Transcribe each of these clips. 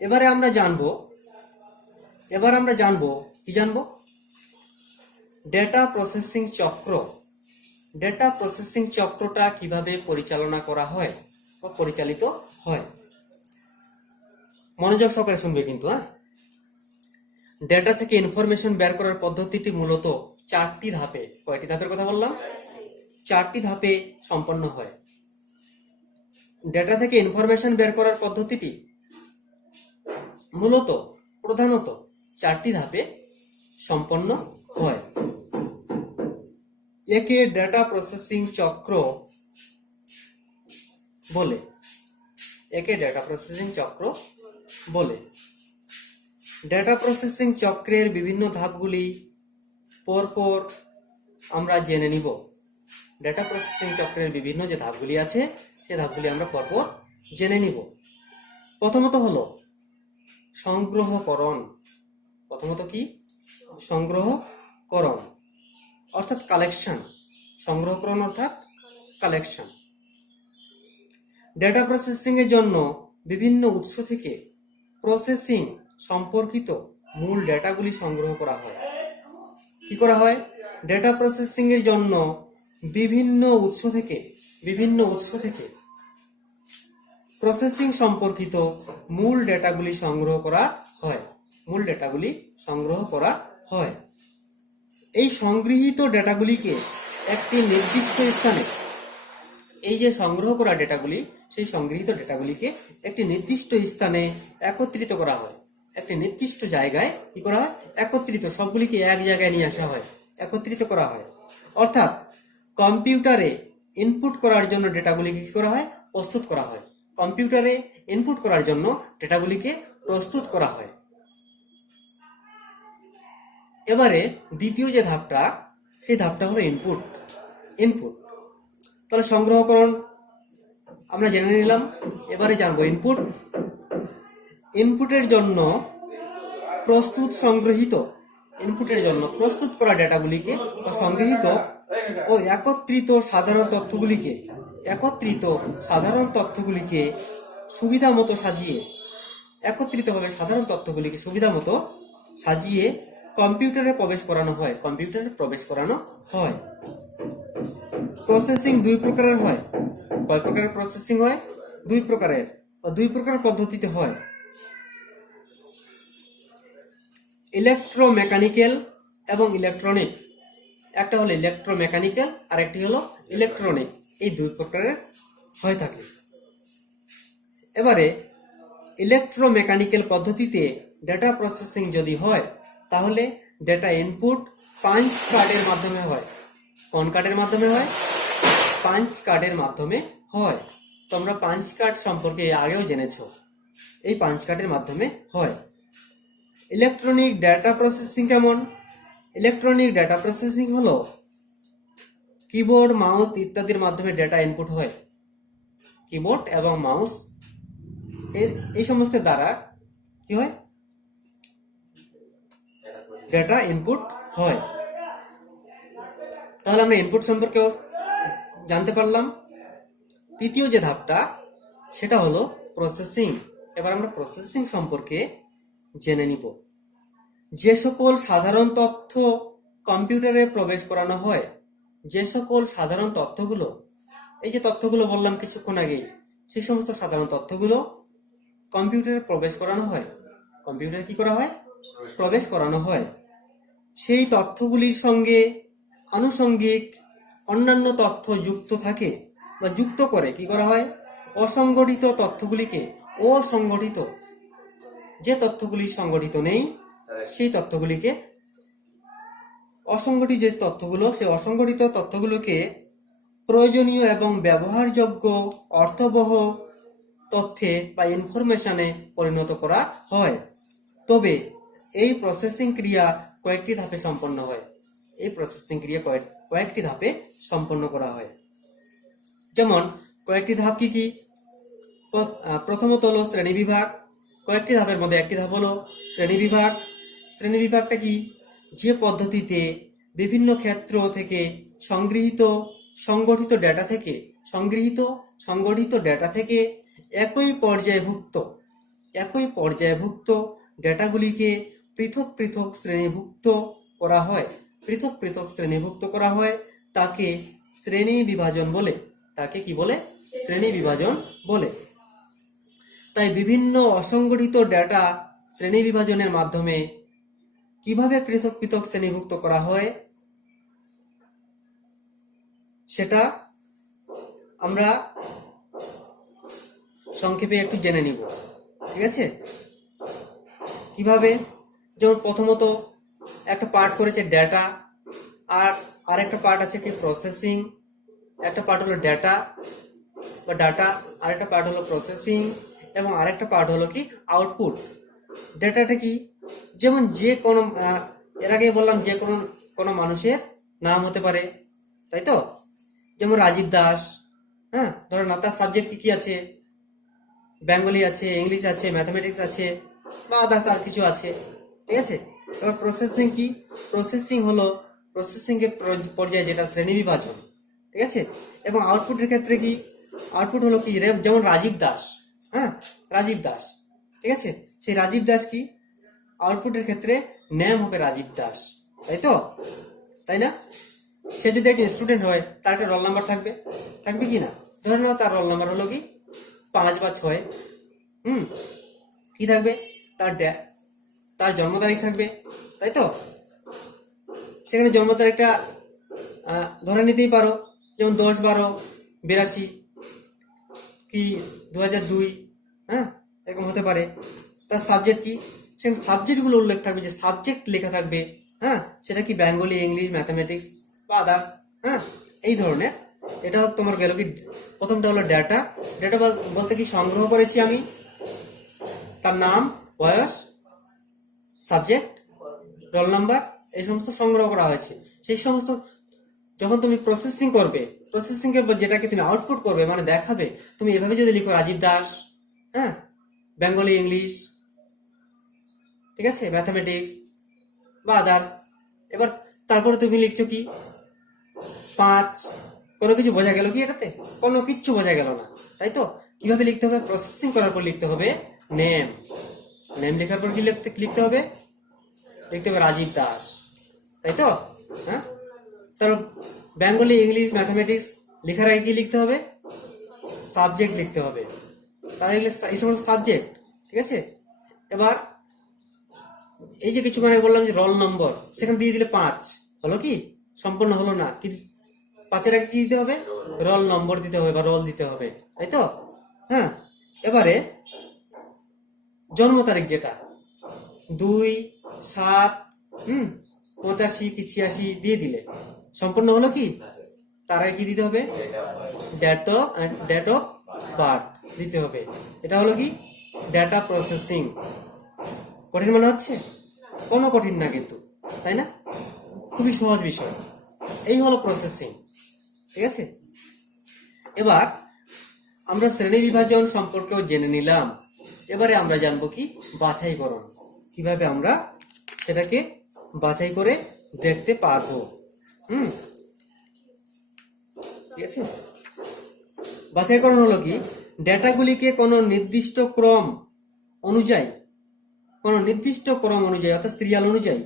এবারে আমরা জানবো কি জানবো? ডেটা প্রসেসিং চক্র। ডেটা প্রসেসিং চক্রটা কিভাবে পরিচালনা করা হয় বা পরিচালিত হয়। মনোযোগ সহকারে শুনবে কিন্তু। ডেটা থেকে ইনফরমেশন বের করার পদ্ধতিটি মূলত 4টি ধাপে, কয়টি ধাপের কথা বললাম? 4টি ধাপে সম্পন্ন হয়। ডেটা থেকে ইনফরমেশন বের করার পদ্ধতিটি মূলত প্রধানত 4টি ধাপে সম্পন্ন হয়। একে ডেটা প্রসেসিং চক্র বলে। ডেটা প্রসেসিং চক্রের বিভিন্ন ধাপগুলি পরপর আমরা জেনে নিব। ডেটা প্রসেসিং চক্রের বিভিন্ন যে ধাপগুলি আছে সে ধাপগুলি আমরা পরপর জেনে নিব। প্রথমত হলো সংগ্রহকরণ। সংগ্রহকরণ অর্থাৎ কালেকশন। সংগ্রহকরণ অর্থাৎ কালেকশন। ডেটা প্রসেসিং এর জন্য বিভিন্ন উৎস থেকে প্রসেসিং সম্পর্কিত মূল ডেটাগুলি সংগ্রহ করা হয়। কি করা হয়? ডেটা প্রসেসিং এর জন্য বিভিন্ন উৎস থেকে প্রসেসিং সম্পর্কিত মূল ডেটাগুলি সংগ্রহ করা হয়। এই সংগৃহীত ডেটাগুলিকে একটি নির্দিষ্ট স্থানে, এই যে সংগ্রহ করা ডেটাগুলি, সেই সংগৃহীত ডেটাগুলিকে একটি নির্দিষ্ট স্থানে একত্রিত করা হয়। একটি নির্দিষ্ট জায়গায় কি করা হয়? একত্রিত, সবগুলিকে এক জায়গায় নিয়ে আসা হয়, একত্রিত করা হয়। অর্থাৎ কম্পিউটারে ইনপুট করার জন্য ডেটাগুলিকে কি করা হয়? প্রস্তুত করা হয়। কম্পিউটারে ইনপুট করার জন্য ডেটাগুলিকে প্রস্তুত করা হয়। এবারে দ্বিতীয় যে ধাপটা, সেই ধাপটা হলো ইনপুট। তাহলে সংগ্রহকরণ আমরা জেনে নিলাম, এবারে জানবো ইনপুট। ইনপুটের জন্য প্রস্তুত করা ডেটাগুলিকে বা সংগৃহীত ও একত্রিত সাধারণ তথ্যগুলিকে সুবিধা মতো সাজিয়ে কম্পিউটারে প্রবেশ করানো হয়। প্রসেসিং 2 প্রকারের হয়। কয় প্রকারের প্রসেসিং হয়? 2 প্রকারের, বা 2 প্রকার পদ্ধতিতে হয়। ইলেকট্রোমেকানিক্যাল এবং ইলেকট্রনিক। একটা হলো ইলেকট্রোমেকানিক্যাল আর একটি হলো ইলেকট্রনিক। এই 2 প্রকারের হয়ে থাকে। এবারে ইলেকট্রোমেকানিক্যাল পদ্ধতিতে ডেটা প্রসেসিং যদি হয়, তাহলে ডেটা ইনপুট পাঞ্চ কার্ডের মাধ্যমে হয়। কোন কার্ডের মাধ্যমে হয়? পাঞ্চ কার্ডের মাধ্যমে হয়। তোমরা পাঞ্চ কার্ড সম্পর্কে আগেও জেনেছো। এই পাঞ্চ কার্ডের মাধ্যমে হয়। ইলেকট্রনিক ডেটা প্রসেসিং কেমন? ইলেকট্রনিক ডেটা প্রসেসিং হলো কিবোর্ড, মাউস ইত্যাদির মাধ্যমে ডেটা ইনপুট হয়। কিবোর্ড এবং মাউস এই সমস্ত দ্বারা কি হয়? ডেটা ইনপুট হয়। তাহলে আমরা ইনপুট সম্পর্কেও জানতে পারলাম। তৃতীয় যে ধাপটা, সেটা হলো প্রসেসিং। এবার আমরা প্রসেসিং সম্পর্কে জেনে নিব। যে সকল সাধারণ তথ্য কম্পিউটারে প্রবেশ করানো হয়, যে সকল সাধারণ তথ্যগুলো, এই যে তথ্যগুলো বললাম কিছুক্ষণ আগে, সেই সমস্ত সাধারণ তথ্যগুলো কম্পিউটারে প্রবেশ করানো হয়। কম্পিউটারে কি করা হয়? প্রবেশ করানো হয়। সেই তথ্যগুলির সঙ্গে আনুষঙ্গিক অন্যান্য তথ্য যুক্ত করে কি করা হয়? অসংগঠিত তথ্যগুলিকে অসংগঠিত, যে তথ্যগুলি সংগঠিত নেই সেই তথ্যগুলিকে সেই অসংগঠিত তথ্যগুলোকে প্রয়োজনীয় এবং ব্যবহারযোগ্য অর্থবহ তথ্যে বা ইনফরমেশনে পরিণত করা হয়। তবে এই প্রসেসিং ক্রিয়া কয়েকটি ধাপে সম্পন্ন করা হয়। যেমন কয়েকটি ধাপ কি কি? প্রথমত হলো শ্রেণীবিভাগ। কয়েকটি ধাপের মধ্যে একটি ধাপ হলো শ্রেণীবিভাগ। শ্রেণীবিভাগটা কি? যে পদ্ধতিতে বিভিন্ন ক্ষেত্র থেকে সংগঠিত ডেটা থেকে একই পর্যায়ভুক্ত একই পর্যায়ভুক্ত ডেটাগুলিকে পৃথক পৃথক শ্রেণীভুক্ত করা হয়, পৃথক পৃথক শ্রেণীভুক্ত করা হয়, তাকে শ্রেণী বিভাজন বলে। তাকে কি বলে? শ্রেণী বিভাজন বলে। তাই বিভিন্ন অসংগঠিত ডেটা শ্রেণী বিভাজনের মাধ্যমে কিভাবে পৃথক পৃথক শ্রেণীভুক্ত করা হয় সেটা আমরা সংক্ষেপে একটু জেনে নিব। ঠিক আছে? কিভাবে? যেমন প্রথমত একটা পার্ট করেছে ডেটা, আর আরেকটা পার্ট আছে কি প্রসেসিং। একটা পার্ট হলো ডেটা বা ডাটা, আরেকটা পার্ট হলো প্রসেসিং, এবং আরেকটা পার্ট হলো কি আউটপুট। ডেটাটা কি? যেমন যে কোনো এর আগে বললাম যে কোনো মানুষের নাম হতে পারে, তাই তো? যেমন রাজীব দাস, হ্যাঁ, ধরো না, তার সাবজেক্ট কি কি আছে? বেঙ্গলি আছে, ইংলিশ আছে, ম্যাথামেটিক্স আছে, বা আদার্স আর কিছু আছে। ঠিক আছে? এবার প্রসেসিং কি? প্রসেসিং হলো প্রসেসিং এর পর্যায়ে যেটা শ্রেণী বিভাজন। ঠিক আছে? এবং আউটপুটের ক্ষেত্রে কি? আউটপুট হলো কি? যেমন রাজীব দাস, হ্যাঁ, রাজীব দাস, ঠিক আছে, সেই রাজীব দাস কি? আউটপুটের ক্ষেত্রে নেম হবে রাজীব দাস, তাই তো? তাই না? সে যদি একজন স্টুডেন্ট হয়, তার একটা রোল নাম্বার থাকবে, থাকবে কি না? ধরে নাও তার রোল নাম্বার হলো কি 5 বা 6। কি থাকবে? তার জন্ম তারিখ থাকবে, তাই তো? সেখানে জন্ম তারিখটা ধরে নিতেই পারো, যেমন 10-12-82 কি 2002, হ্যাঁ, এরকম হতে পারে। তার সাবজেক্ট কি? সেখানে সাবজেক্টগুলো উল্লেখ থাকবে, যে সাবজেক্ট লেখা থাকবে, হ্যাঁ, সেটা কি বেঙ্গলি, ইংলিশ, ম্যাথামেটিক্স বা আদার্স, হ্যাঁ, এই ধরনের। এটা তোমার গেল কি? প্রথমটা হলো ডেটা। ডেটা বলতে কি সংগ্রহ করেছি আমি তার নাম, বয়স, সাবজেক্ট, রোল নাম্বার, এই সমস্ত সংগ্রহ করা হয়েছে। সেই সমস্ত যখন তুমি প্রসেসিং করবে, প্রসেসিং এর যেটাকে তুমি আউটপুট করবে, মানে দেখাবে, তুমি এভাবে যদি লিখো রাজীব দাস, হ্যাঁ, বেঙ্গলি, ইংলিশ, ঠিক আছে, ম্যাথামেটিক্স বা আদার্স, এবার তারপরে তুমি লিখছো কি 5, কোনো কিছু বোঝা গেল কি এটাতে? কোনো কিচ্ছু বোঝা গেল না, তাই তো? কিভাবে লিখতে হবে? প্রসেসিং করার পর লিখতে হবে নেম। নেম লেখার পর কি লিখতে হবে? লিখতে হবে রাজীব দাস, তাই তো? হ্যাঁ, তার বেঙ্গলি, ইংলিশ, ম্যাথামেটিক্স লেখার আগে কি লিখতে হবে? সাবজেক্ট লিখতে হবে। তার এই সমস্ত সাবজেক্ট, ঠিক আছে। এবার এই যে কিছুক্ষণ আগে বললাম যে রোল নম্বর, সেখানে দিয়ে দিলে 5, হলো কি? সম্পূর্ণ হলো না, কি 5-এর আগে কি দিতে হবে? রোল নম্বর দিতে হবে বা রোল দিতে হবে, তাই তো? হ্যাঁ, এবারে জন্ম তারিখ যেটা 2-7-85 কি 86 দিয়ে দিলে সম্পূর্ণ হলো কি? তার আগে কি দিতে হবে? ডেট অফ বার্থ দিতে হবে। এটা হলো কি? Data processing. কঠিন মনে হচ্ছে? কোনো কঠিন না কিন্তু, তাই না? খুবই সহজ বিষয়। এই হলো প্রসেসিং, ঠিক আছে। এবার আমরা শ্রেণী বিভাজন সম্পর্কেও জেনে নিলাম। এবারে আমরা জানবো কি বাছাইকরণ, কিভাবে আমরা সেটাকে বাছাই করে দেখতে পারবো। ঠিক আছে। বাছাইকরণ হলো কি? ডেটাগুলিকে কোনো নির্দিষ্ট ক্রম অনুযায়ী অর্থাৎ সিরিয়াল অনুযায়ী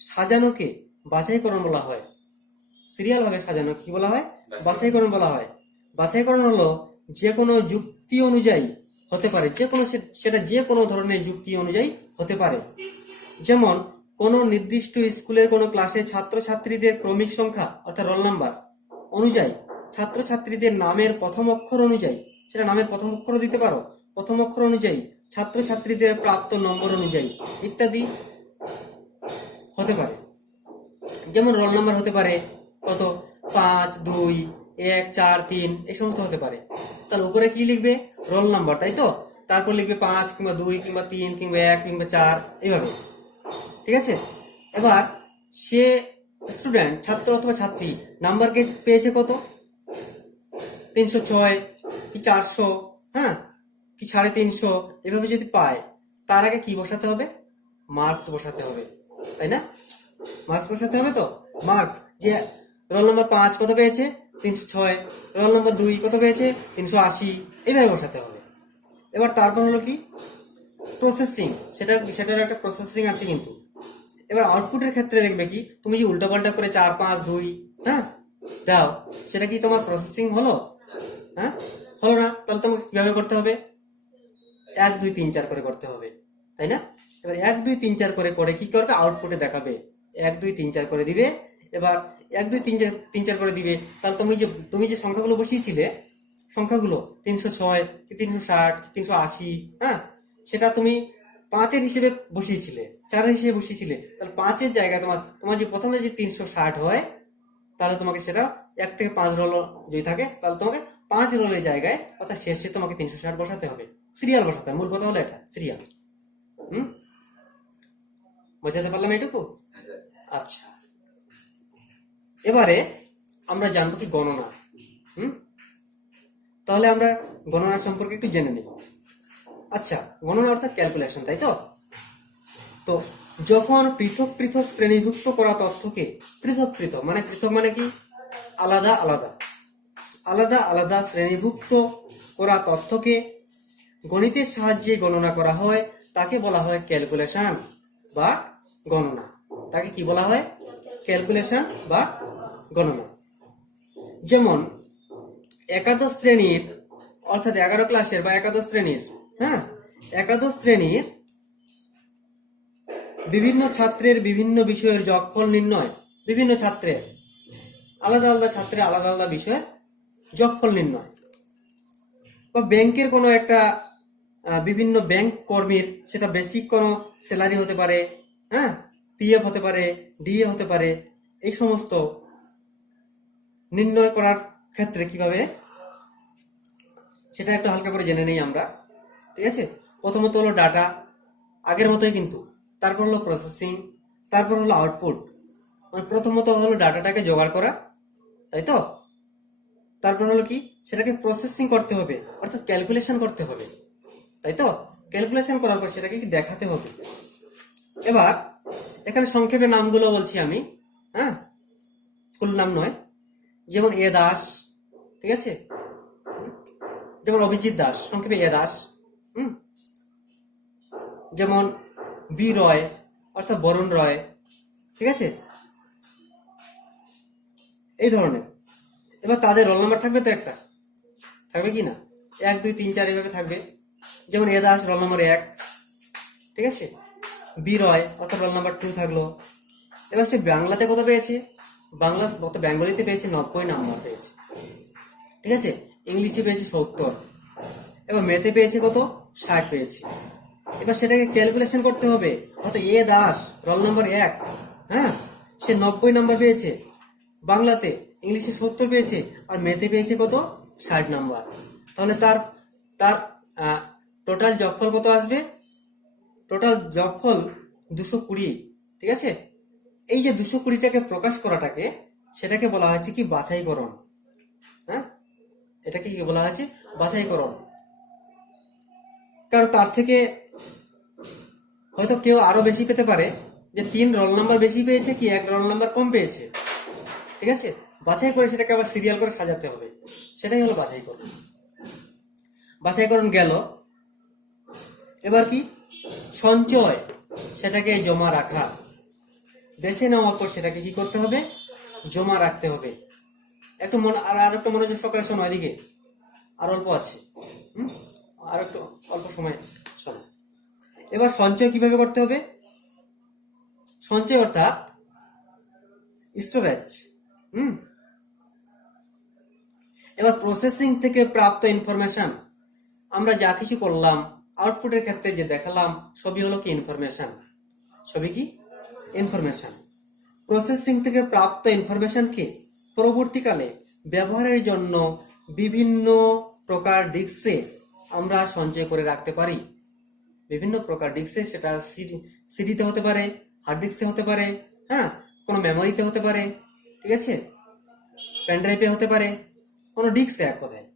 সাজানোকে বাছাইকরণ বলা হয়। সিরিয়াল ভাবে সাজানো কি বলা হয়? বাছাইকরণ বলা হয়। বাছাইকরণ হলো যে কোনো যুক্তি অনুযায়ী হতে পারে, সেটা যে কোনো ধরনের যুক্তি অনুযায়ী হতে পারে। যেমন কোনো নির্দিষ্ট স্কুলের কোনো ক্লাসে ছাত্রছাত্রীদের ক্রমিক সংখ্যা অর্থাৎ রোল নাম্বার অনুযায়ী, ছাত্রছাত্রীদের নামের প্রথম অক্ষর অনুযায়ী, সেটা নামের প্রথম অক্ষর দিতে পারো, প্রথম অক্ষর অনুযায়ী, ছাত্রছাত্রীদের প্রাপ্ত নম্বর অনুযায়ী ইত্যাদি হতে পারে। যেমন রোল নাম্বার হতে পারে কত? 5, 2, 1, 4, 3, এই সমস্ত হতে পারে। তার উপরে কি লিখবে? রোল নাম্বার, তাই তো? তারপর লিখবে 5 কিংবা 2 কিংবা 3 কিংবা 1 কিংবা 4, এইভাবে, ঠিক আছে। এবার সে স্টুডেন্ট, ছাত্র অথবা ছাত্রী নাম্বার পেয়েছে কত? 306 কি 400, হ্যাঁ, কি 350, এভাবে যদি পায়, তার আগে কি বসাতে হবে? মার্কস বসাতে হবে, তাই না? মার্কস বসাতে হবে তো। মার্কস, যে রোল নম্বর 5 কত পেয়েছে? 306। রোল নম্বর 2 কত পেয়েছে? 380, এইভাবে বসাতে হবে। এবার তারপর হলো কি? প্রসেসিং, সেটার একটা প্রসেসিং আছে কিন্তু। এবার আউটপুটের ক্ষেত্রে দেখবে কি, তুমি যে উল্টাপাল্টা করে 4 5 2 হ্যাঁ দাও, সেটা কি তোমার প্রসেসিং হলো? হ্যাঁ, হলো না। তাহলে তোমাকে কিভাবে করতে হবে? 1 2 3 4 করে করতে হবে, তাই না? এবার 1 2 3 4 করে করে কি করবে? আউটপুটে দেখাবে 1 2 3 4 করে দিবে। এবার 1 2 3 4 করে দিবে, তাহলে তুমি যে সংখ্যাগুলো বসিয়েছিলে, সংখ্যাগুলো 306 কি 360 কি 380, হ্যাঁ, সেটা তুমি 5-এর হিসেবে বসিয়েছিলে, 4-এর হিসেবে বসিয়েছিলে, তাহলে 5-এর জায়গায় তোমার যে প্রথমে যে 360 হয়, তাহলে তোমাকে সেটা 1 থেকে 5 রোল যদি থাকে, তাহলে তোমাকে 5 রোলের জায়গায় অর্থাৎ শেষে তোমাকে 360 বসাতে হবে। সিরিয়াল বসাতে হবে, মূল কথা হলো এটা, সিরিয়াল। হুম, বোঝাতে পারলাম এইটুকু? আচ্ছা, এবারে আমরা জানবো কি গণনা। হুম, তাহলে আমরা গণনা সম্পর্কে একটু জেনে নেব। আচ্ছা, গণনা অর্থাৎ ক্যালকুলেশন, তাই তো? তো যখন পৃথক পৃথক শ্রেণীভুক্ত করা তথ্যকে, পৃথক মানে কি, আলাদা আলাদা আলাদা আলাদা শ্রেণীভুক্ত করা তথ্যকে গণিতের সাহায্যে গণনা করা হয়, তাকে বলা হয় ক্যালকুলেশন বা গণনা। তাকে কি বলা হয়? ক্যালকুলেশন বা গণনা। যেমন একাদশ শ্রেণীর, অর্থাৎ 11 ক্লাসের বা একাদশ শ্রেণীর, হ্যাঁ, একাদশ শ্রেণীর বিভিন্ন ছাত্রের বিভিন্ন বিষয়ের যোগফল নির্ণয়, বিভিন্ন ছাত্রের আলাদা আলাদা ছাত্রের আলাদা আলাদা বিষয়ের যোগফল নির্ণয়, বা ব্যাংকের কোনো একটা বিভিন্ন ব্যাংক কর্মীর সেটা বেসিক কোনো স্যালারি হতে পারে, হ্যাঁ, পিএফ হতে পারে, ডিএ হতে পারে, এই সমস্ত নির্ণয় করার ক্ষেত্রে কিভাবে, সেটা একটু হালকা করে জেনে নেই আমরা। ঠিক আছে, প্রথমত হলো ডাটা, আগের মতোই কিন্তু, তারপর হলো প্রসেসিং, তারপর হলো আউটপুট। মানে প্রথমত হলো ডাটাটাকে জোগাড় করা, তাই তো? তারপর হলো কি, সেটাকে প্রসেসিং করতে হবে, অর্থাৎ ক্যালকুলেশন করতে হবে, তাই তো? ক্যালকুলেশন করার পর সেটাকে কি দেখাতে হবে। এবার এখানে সংক্ষেপে নামগুলো বলছি আমি, হ্যাঁ, ফুল নাম নয়। যেমন এ দাস, ঠিক আছে, যেমন অভিজিৎ দাস, সংক্ষেপে এ দাস। হুম, যেমন বি রয়, অর্থাৎ বরুণ রয়, ঠিক আছে, এই ধরনের। এবার তাদের রোল নাম্বার থাকবে তো একটা, থাকবে কি না? 1 2 3 4 এভাবে থাকবে। যেমন এ দাস রোল নাম্বার 1, ঠিক আছে, বি রয় অর্থাৎ রোল নাম্বার 2 থাকলো। এবার সে বাংলাতে কত পেয়েছে? বেঙ্গলিতে পেয়েছে 90 নাম্বার পেয়েছে, ঠিক আছে, ইংলিশে পেয়েছে 70, এবার ম্যাথে পেয়েছে কত? 60 পেয়েছে। এবার সেটাকে ক্যালকুলেশন করতে হবে, অর্থাৎ এ দাস রোল নাম্বার 1, হ্যাঁ, সে 90 নাম্বার পেয়েছে বাংলাতে, ইংলিশে 70 পেয়েছে, আর ম্যাথে পেয়েছে কত? 60 নাম্বার। তাহলে তার তার টোটাল যোগফল কত আসবে? টোটাল যোগফল 220, ঠিক আছে। এই যে 220টাকে প্রকাশ করাটাকে, সেটাকে বলা হয়েছে কি বাছাইকরণ, হ্যাঁ, এটাকে কি বলা হয়েছে? বাছাইকরণ। কারণ তার থেকে হয়তো কেউ আরো বেশি পেতে পারে, যে 3 রোল নাম্বার বেশি পেয়েছে কি 1 রোল নাম্বার কম পেয়েছে, ঠিক আছে, বাছাই করে সেটাকে আবার সিরিয়াল করে সাজাতে হবে, সেটাই হলো বাছাইকরণ। বাছাইকরণ গেল। এবার কি সঞ্চয়, সেটাকে জমা রাখা, বেছে নেওয়ার পর সেটাকে কি করতে হবে? জমা রাখতে হবে। একটু আর একটু মনোযোগ সহকারে শোনো, এদিকে আর অল্প আছে, আর একটু অল্প সময় শোনো। এবার সঞ্চয় কিভাবে করতে হবে? সঞ্চয় অর্থাৎ স্টোরেজ। এবার প্রসেসিং থেকে প্রাপ্ত ইনফরমেশন, আমরা যা কিছু করলাম আউটপুটের ক্ষেত্রে যে দেখালাম, সবই হলো কি ইনফরমেশন, সবই কি ইনফরমেশন। প্রসেসিং থেকে প্রাপ্ত ইনফরমেশনকে পরবর্তীকালে ব্যবহারের জন্য বিভিন্ন প্রকার ডিস্কে আমরা সঞ্চয় করে রাখতে পারি। বিভিন্ন প্রকার ডিস্কে, সেটা সিডিতে হতে পারে, হার্ড ডিস্কে হতে পারে, হ্যাঁ, কোনো মেমোরিতে হতে পারে, ঠিক আছে, পেন ড্রাইভে হতে পারে, কোনো ডিস্কে, এক কথায়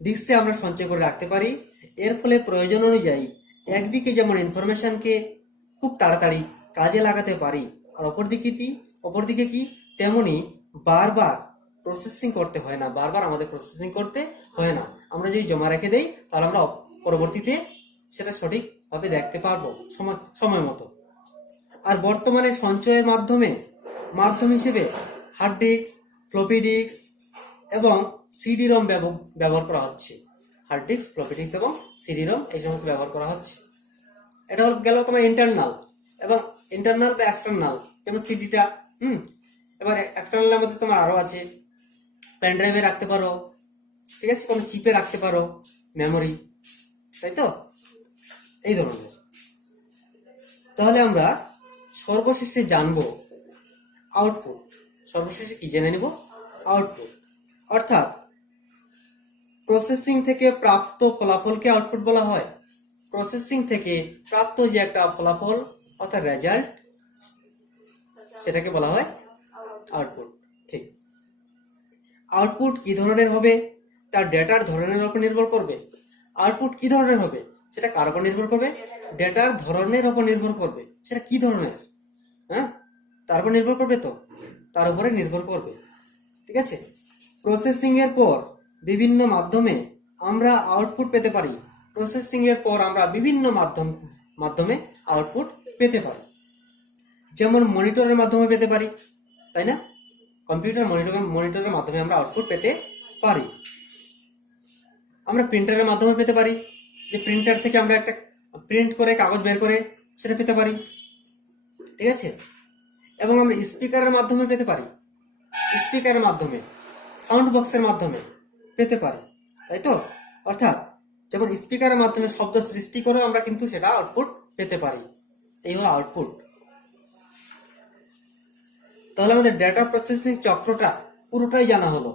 ডিস্কে আমরা সঞ্চয় করে রাখতে পারি। এর ফলে প্রয়োজন অনুযায়ী একদিকে যেমন ইনফরমেশনকে খুব তাড়াতাড়ি কাজে লাগাতে পারি, আর অপরদিকে কি তেমনি বারবার প্রসেসিং করতে হয় না, বারবার আমাদের প্রসেসিং করতে হয় না। আমরা যদি জমা রেখে দেই, তাহলে আমরা পরবর্তীতে সেটা সঠিক ভাবে দেখতে পারবো সময় সময় মতো। আর বর্তমানে সঞ্চয়ের মাধ্যম হিসেবে হার্ড ডিস্ক, ফ্লপি ডিস্ক এবং সিডি রম ব্যবহার করা হচ্ছে। হার্ড ডিস্ক, ফ্লপি ডিস্ক এবং সিডি রম এই সমস্ত ব্যবহার করা হচ্ছে। এটা হল গেল তোমার ইন্টারনাল এবং ইন্টারনাল বা এক্সটার্নাল, যেমন সিডিটা। এবার এক্সটার্নালের মধ্যে তোমার আরো আছে, পেন ড্রাইভে রাখতে পারো, ঠিক আছে, কোনো চিপে রাখতে পারো, মেমোরি, তাই তো, এই ধরনের। তাহলে আমরা সর্বশেষে জানবো আউটপুট। সর্বশেষে কি জেনে নিব? আউটপুট। অর্থাৎ প্রসেসিং থেকে প্রাপ্ত ফলাফলকে আউটপুট বলা হয়। প্রসেসিং থেকে প্রাপ্ত যে একটা ফলাফল অর্থাৎ রেজাল্ট, সেটাকে বলা হয় আউটপুট। ঠিক। আউটপুট কি ধরনের হবে তার ডেটার ধরনের উপর নির্ভর করবে। আউটপুট কি ধরনের হবে সেটা কার উপর নির্ভর করবে? ডেটার ধরনের উপর নির্ভর করবে। সেটা কি ধরনের, হ্যাঁ, তার উপর নির্ভর করবে, তো তার উপরে নির্ভর করবে। ঠিক আছে। প্রসেসিং এর পর বিভিন্ন মাধ্যমে আমরা আউটপুট পেতে পারি। প্রসেসিং এর পর আমরা বিভিন্ন মাধ্যমে আউটপুট পেতে পারি। যেমন মনিটরের মাধ্যমে পেতে পারি, তাই না? কম্পিউটার মনিটরের মাধ্যমে আমরা আউটপুট পেতে পারি। আমরা প্রিন্টারের মাধ্যমে পেতে পারি, যে প্রিন্টার থেকে আমরা একটা প্রিন্ট করে কাগজ বের করে সেটা পেতে পারি। ঠিক আছে। এবং আমরা স্পিকারের মাধ্যমে পেতে পারি, স্পিকারের মাধ্যমে, সাউন্ড বক্সের মাধ্যমে পেতে পারি, তাই তো। অর্থাৎ যেমন স্পিকারের মাধ্যমে শব্দ সৃষ্টি করে আমরা কিন্তু সেটা আউটপুট পেতে পারি। এই হলো আউটপুট। তাহলে আমাদের ডেটা প্রসেসিং চক্রটা পুরোটাই জানা হলো।